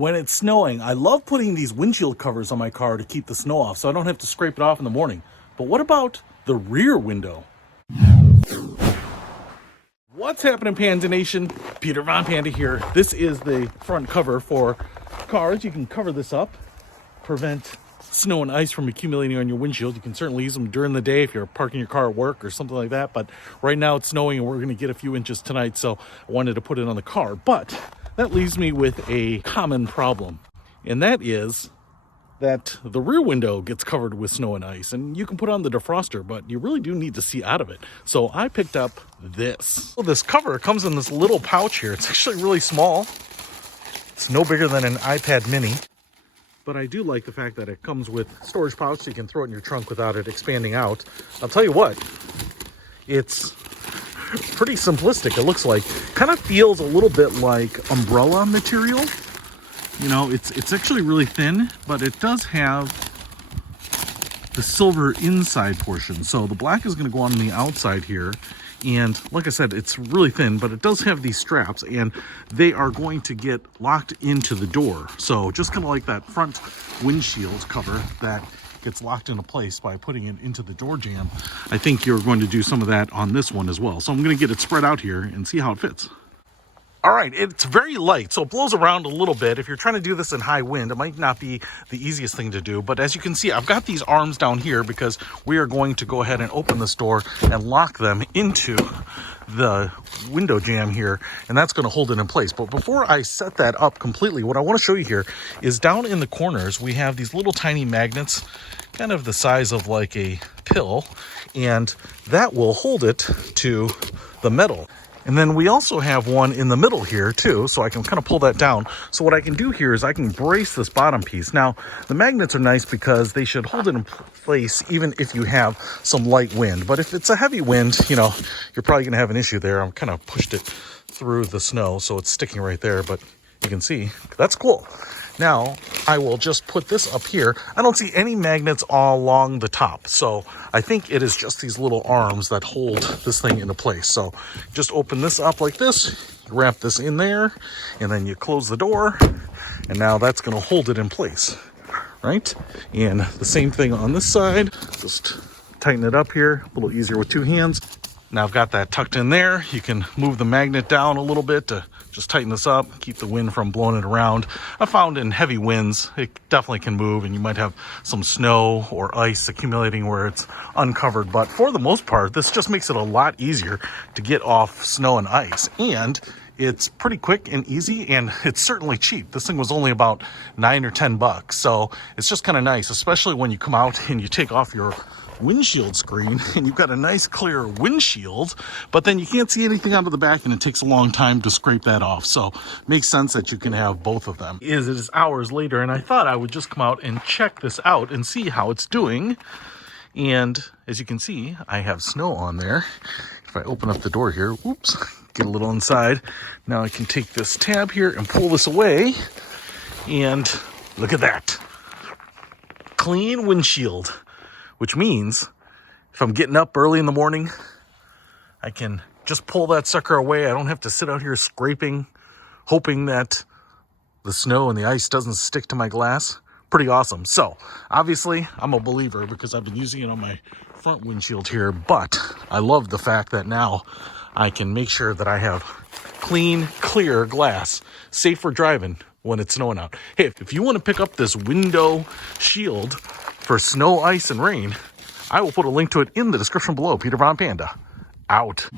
When it's snowing, I love putting these windshield covers on my car to keep the snow off so I don't have to scrape it off in the morning. But what about the rear window? What's happening, Panda Nation? Peter Von Panda here. This is the front cover for cars. You can cover this up, prevent snow and ice from accumulating on your windshield. You can certainly use them during the day if you're parking your car at work or something like that. But right now it's snowing and we're going to get a few inches tonight, so I wanted to put it on the car. But that leaves me with a common problem, and that is that the rear window gets covered with snow and ice, and you can put on the defroster, but you really do need to see out of it. So I picked up this. Well, this cover comes in this little pouch here. It's actually really small. It's no bigger than an iPad mini, but I do like the fact that it comes with storage pouch so you can throw it in your trunk without it expanding out. I'll tell you what, it's pretty simplistic. It looks like, kind of feels a little bit like umbrella material. You know, it's actually really thin, but it does have the silver inside portion. So the black is going to go on the outside here. And like I said, it's really thin, but it does have these straps, and they are going to get locked into the door. So just kind of like that front windshield cover that gets locked into place by putting it into the door jamb, I think you're going to do some of that on this one as well. So I'm going to get it spread out here and see how it fits. All right, it's very light, so it blows around a little bit. If you're trying to do this in high wind, it might not be the easiest thing to do. But as you can see, I've got these arms down here because we are going to go ahead and open this door and lock them into the window jamb here, and that's going to hold it in place. But before I set that up completely, what I want to show you here is down in the corners, we have these little tiny magnets, kind of the size of like a pill, and that will hold it to the metal. And then we also have one in the middle here too, so I can kind of pull that down. So what I can do here is I can brace this bottom piece. Now, the magnets are nice because they should hold it in place even if you have some light wind. But if it's a heavy wind, you know, you're probably going to have an issue there. I'm kind of pushed it through the snow, so it's sticking right there, but you can see that's cool. Now, I will just put this up here. I don't see any magnets all along the top, so I think it is just these little arms that hold this thing into place. So just open this up like this, wrap this in there, and then you close the door, and now that's going to hold it in place, right? And the same thing on this side. Just tighten it up here, a little easier with two hands. Now I've got that tucked in there. You can move the magnet down a little bit to just tighten this up, keep the wind from blowing it around. I found in heavy winds, it definitely can move, and you might have some snow or ice accumulating where it's uncovered. But for the most part, this just makes it a lot easier to get off snow and ice. And it's pretty quick and easy, and it's certainly cheap. This thing was only about $9 or $10. So it's just kind of nice, especially when you come out and you take off your windshield screen and you've got a nice clear windshield, but then you can't see anything out of the back and it takes a long time to scrape that off. So it makes sense that you can have both of them. It is hours later, and I thought I would just come out and check this out and see how it's doing. And as you can see, I have snow on there. If I open up the door here, oops, get a little inside. Now I can take this tab here and pull this away, and look at that. Clean windshield. Which means if I'm getting up early in the morning, I can just pull that sucker away. I don't have to sit out here scraping, hoping that the snow and the ice doesn't stick to my glass. Pretty awesome. So obviously I'm a believer because I've been using it on my front windshield here, but I love the fact that now I can make sure that I have clean, clear glass, safe for driving when it's snowing out. Hey, if you want to pick up this window shield for snow, ice, and rain, I will put a link to it in the description below. Peter Von Panda, out.